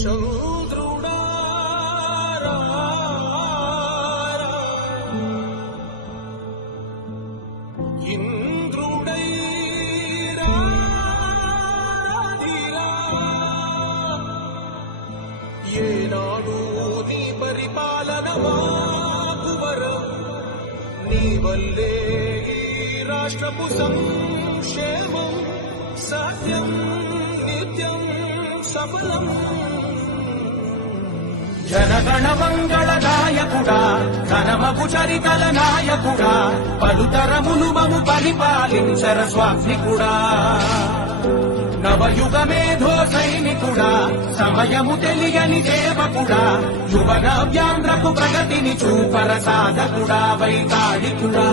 చంద్రుడా ఇంద్రుడై ఏనాడు నీ పరిపాలన మాకు వరం నీ వల్లే ఈ రాష్ట్రపు సంక్షేమం సత్యం నిత్యం సఫలం జనగణ మంగళ నాయకుడా ఘనమగు చరితల నాయకుడా పలుతరములు మము పరిపాలించర స్వామికుడా నవయుగ మేధో సైనికుడా సమయము తెలియని సేవకుడా యువన వ్యాంధ్రకు ప్రగతిని చూపర సాధకుడా వైతాళికుడా